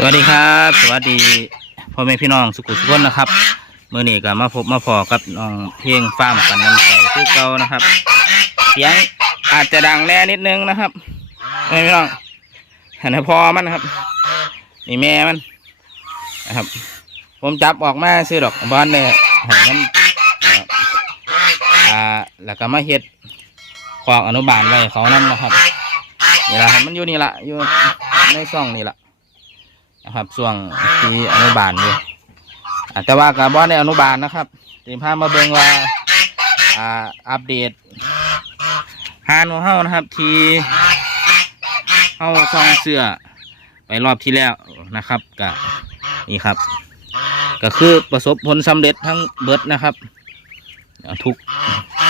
สวัสดีครับ สวัสดีพ่อแม่พี่น้องสุขุสุขนนะครับเมื่อนี้ก็มาพบมาพอกับน้องเพียงฟาร์มกันน้ำใสคือเก่านะครับ เสียงอาจจะดังแน่นิดนึงนะครับพ่อแม่พี่น้องหันพอมันนะครับนี่แม่มันนะครับ ผมจับออกมาซื้อดอกบอลเนี่ยห้มันนะครับอ่าแล้วก็มาเฮ็ดคอกอนุบาลไว้เขานั่นนะครับนี่แหละครับมันอยู่นี่ละอยู่ในซ่องนี่ละ นะครับช่วงที่อนุบาลอยู่อ่าแต่ว่ากับบอในอนุบาลนะครับตีพามาเบิ่งว่าอ่าอัปเดตฮานของเฮานะครับ ที่เฮาซองเสื้อไปรอบที่แล้วนะครับก็นี่ครับ ก็คือประสบผลสำเร็จทั้งเบิดนะครับ ทุก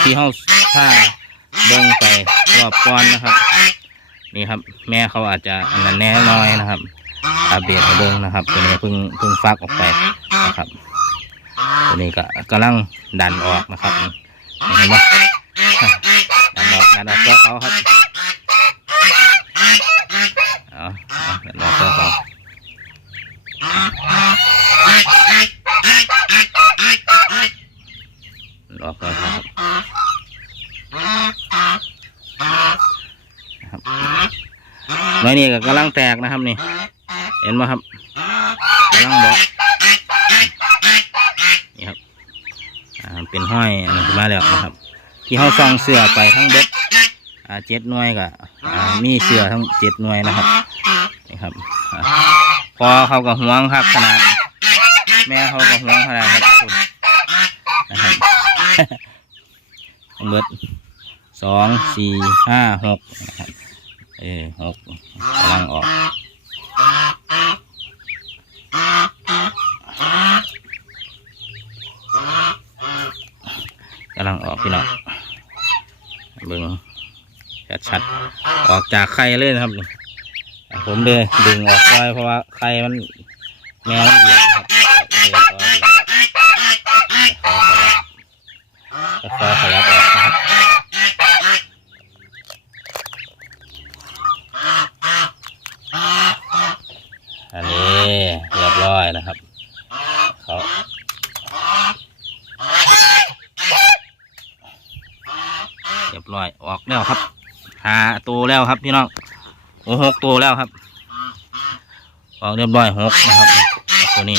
ที่เฮาถ้าเบิ่งไปรอบก่อนนะครับ นี่ครับ แม่เขาอาจจะอันนั้นแน่น้อยนะครับ อัปเดตให้เบิ่งนะครับ ตัวนี้เพิ่งเพิ่งฟักออกไปนะครับ ตัวนี้ก็กำลังดันออกนะครับเห็นไหมดันออกดันออกตัวเขาครับเอาเอาดันออกตัวเขาออกตัวเขาครับน้อยนี่ก็กำลังแตกนะครับนี่ ห็นไหมครับกำลังบอกนี่ครับเป็นห้อยอันมาแล้วนะครับ ที่เขาซองเสือไปทั้งเบ็ดเจ็ดหน่วยกับอ่ามีเสือทั้งเจ็ดหน่วยนะครับนี่ครับอพอเขาก็ห่วงครับขนาด แม่เขาก็ห่วงขนาดครับคุณนะครับเบ็ดสองสี่ห้าหกนะครับเออหกกำลังออก กำลังออก พี่น้องเบิ้งชัดๆออกจากไข่เลยนะครับ ผมเลยดึงออกไปเพราะว่าไข่มันแมวมันเหยียบนะครับค่อยๆขยับออกนะครับอันนี้เรียบร้อยนะครับเขา เรียบร้อยออกแล้วครับหาตัวแล้วครับพี่น้องโอ้หกตัวแล้วครับออกเรียบร้อยหกนะครับตัวนี้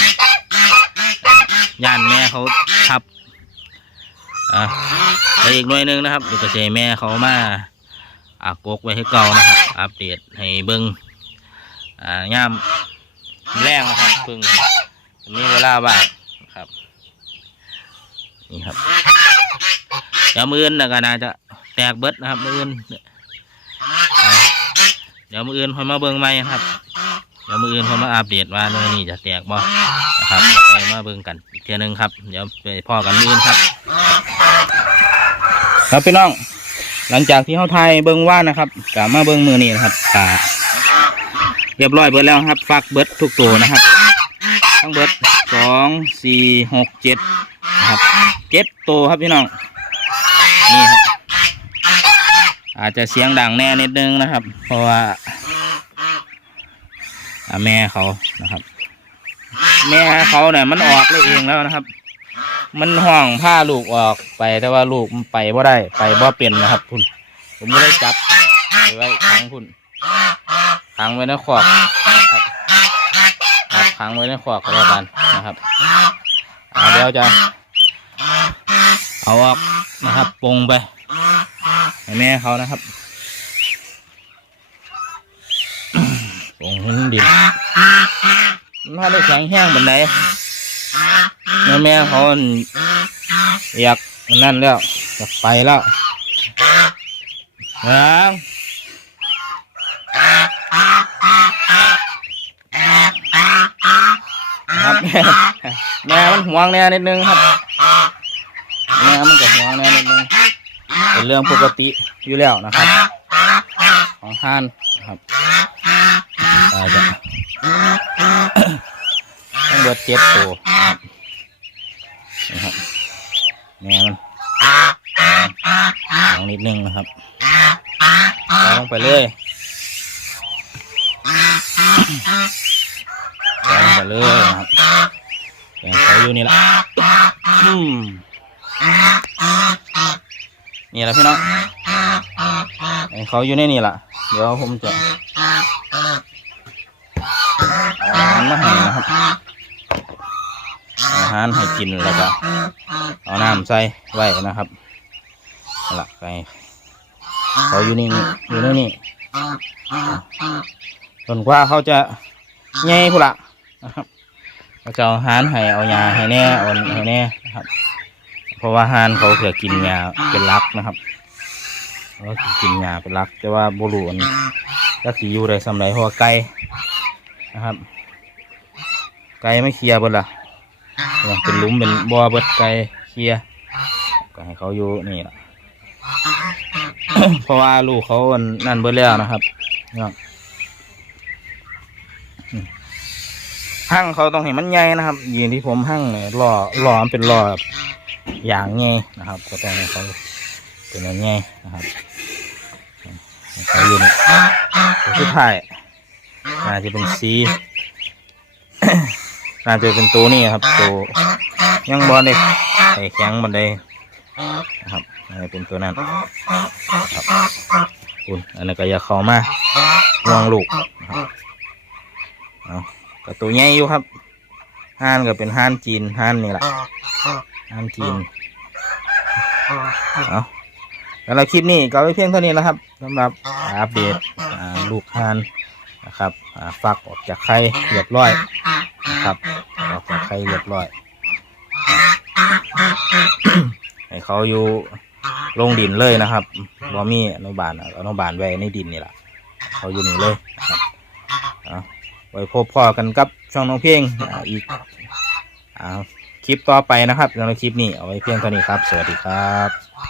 ย่านแม่เขาทับอะไปอีกหน่วยหนึ่งนะครับดูกระเจแม่เขามาอากกไว้ให้เก่านะครับ อัปเดตให้เบิ้งอ่าย่ามแรงนะครับพิ่งมีเวลาบ้างครับ นี่ครับเดี๋ยวมือนนะก็น่าจะ ตกเบิดนะครับมืออื่นเดี๋ยวมืออื่นคอยมาเบิ่งใหม่ครับเดี๋ยวมืออื่นคอยมาอัปเดตว่าเนื้อนี่จะแตกบ่นะครับไปมาเบิ่งกันอีกเทีหนึงครับ เดี๋ยวไปพ่อกันมืออื่นครับ ครับพี่น้อง หลังจากที่เขาไทยเบิ่งว่านะครับกะมาเบิ่งมือนี่นะครับกะเรียบร้อยเบิดแล้วครับฟักเบิดทุกตัวนะครับทั้งเบิดสองสี่หกเจ็ดครับเจ็ดตัวครับพี่น้องนี่ครับ อาจจะเสียงดังแน่นิดนึงนะครับ เพราะว่าแม่เขานะครับ แม่เขาเนี่ยมันออกเลยเองแล้วนะครับ มันห่องผ้าลูกออกไปแต่ว่าลูกมันไปบ่ได้ไปบ่เป็นนะครับคุณผมไม่ได้จับไไว้ขังคุณขังไว้ในขอกครับครับขังไว้ในขอกก็แล้วกันนะครับเดี๋ยวจะเอาออกนะครับปงไป ให้แม่เขานะครับปรุงให้ดินมันพาได้แข็งแห้งบันไดแม่แม่เขาอยากนั่นแล้วอยากไปแล้วยังครับแม่แม่มันห่วงแน่นิดนึงครับแม่มันก็ห่วงแน่ เป็นเรื่องปกติอยู่แล้วนะครับ ของท่านนะครับอาจจะต้องเบิดเจ็บตัวนะครับนี่ครับแม่มันลองนิดนึงนะครับลองไปเลยไปเลยนะครับแบ่งเขาอยู่นี่ละอืม นี่แหละพี่น้องเขาอยู่ในนี่ละเดี๋ยวผมจะอาหารมาให้นะครับ อาหารให้กินแล้วก็เอาน้ำใส่ไว้นะครับเอาละไปเขาอยู่นี่อยู่ในนี่จนกว่าเขาจะใหญ่พุ่ละนะครับเราจะเอาอาหารให้เอายาให้แน่เอาให้แน่นะครับ เพราะว่าอาหารเขาเผื่อกินยาเป็นหลักนะครับเขากินยาเป็นหลัก แต่ว่าบรูอันก็สีอยู่ได้สำไรเพราะว่าไก่นะครับ ไก่ไม่เคลียร์เบิดละเนี่ยเป็นหลุมเป็นบ่อเบิดไก่เคลียร์ก็ให้เขาอยู่นี่ละเพราะว่าลูกเขาอันนั่นเบิดแล้วนะครับเนี่ยอืมหั่งเขาต้องเห็นมันใหญ่นะครับยีนที่ผมหั่งเนี่ยล่อล่อมันเป็นล่อ อย่างไงนะครับก็ต้องให้เขาเป็นอย่างไงนะครับเขาอยู่นี่ตัวสุดท้ายน่าจะเป็นสีน่าจะเป็นตัวนี้ครับตัวยังบอลเด็กไข่แข็งบันไดนะครับน่าจะเป็นตัวนั้นครับคุณอันนั้นก็อย่าเข้ามาห่วงลูกนะครับเอาก็ตัวใหญ่อยู่ครับห้านก็เป็นห้านจีนห้านนี่แหละ ห้านจีนเอาแล้วเราคลิปนี้ก็ไว้เพียงเท่านี้นะครับสำหรับอัปเดตอ่าลูกห้านนะครับอ่าฟักออกจากไข่เรียบร้อยนะครับออกจากไข่เรียบร้อย ให้เขาอยู่ลงดินเลยนะครับบ่มีอนุบาลอนุบาลไว้ในดินนี่แหละเขาอยู่นี่เลยนะครับเอาไว้พบพ่อกันกับช่องน้องเพียงอ่าอีกอ่าค ลิปต่อไปนะครับสำหรับคลิปนี้เอาไว้เพียงเท่านี้ครับ สวัสดีครับ